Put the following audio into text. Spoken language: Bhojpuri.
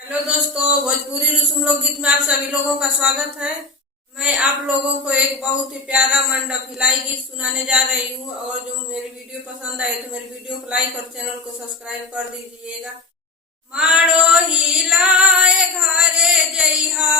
हेलो दोस्तों, भोजपुरी रस्म लोकगीत में आप सभी लोगों का स्वागत है। मैं आप लोगों को एक बहुत ही प्यारा मंडप हिलाई गीत सुनाने जा रही हूँ। और जो मेरी वीडियो पसंद आए तो मेरी वीडियो को लाइक और चैनल को सब्सक्राइब कर दीजिएगा। माड़ो हिलाए घरे जइहा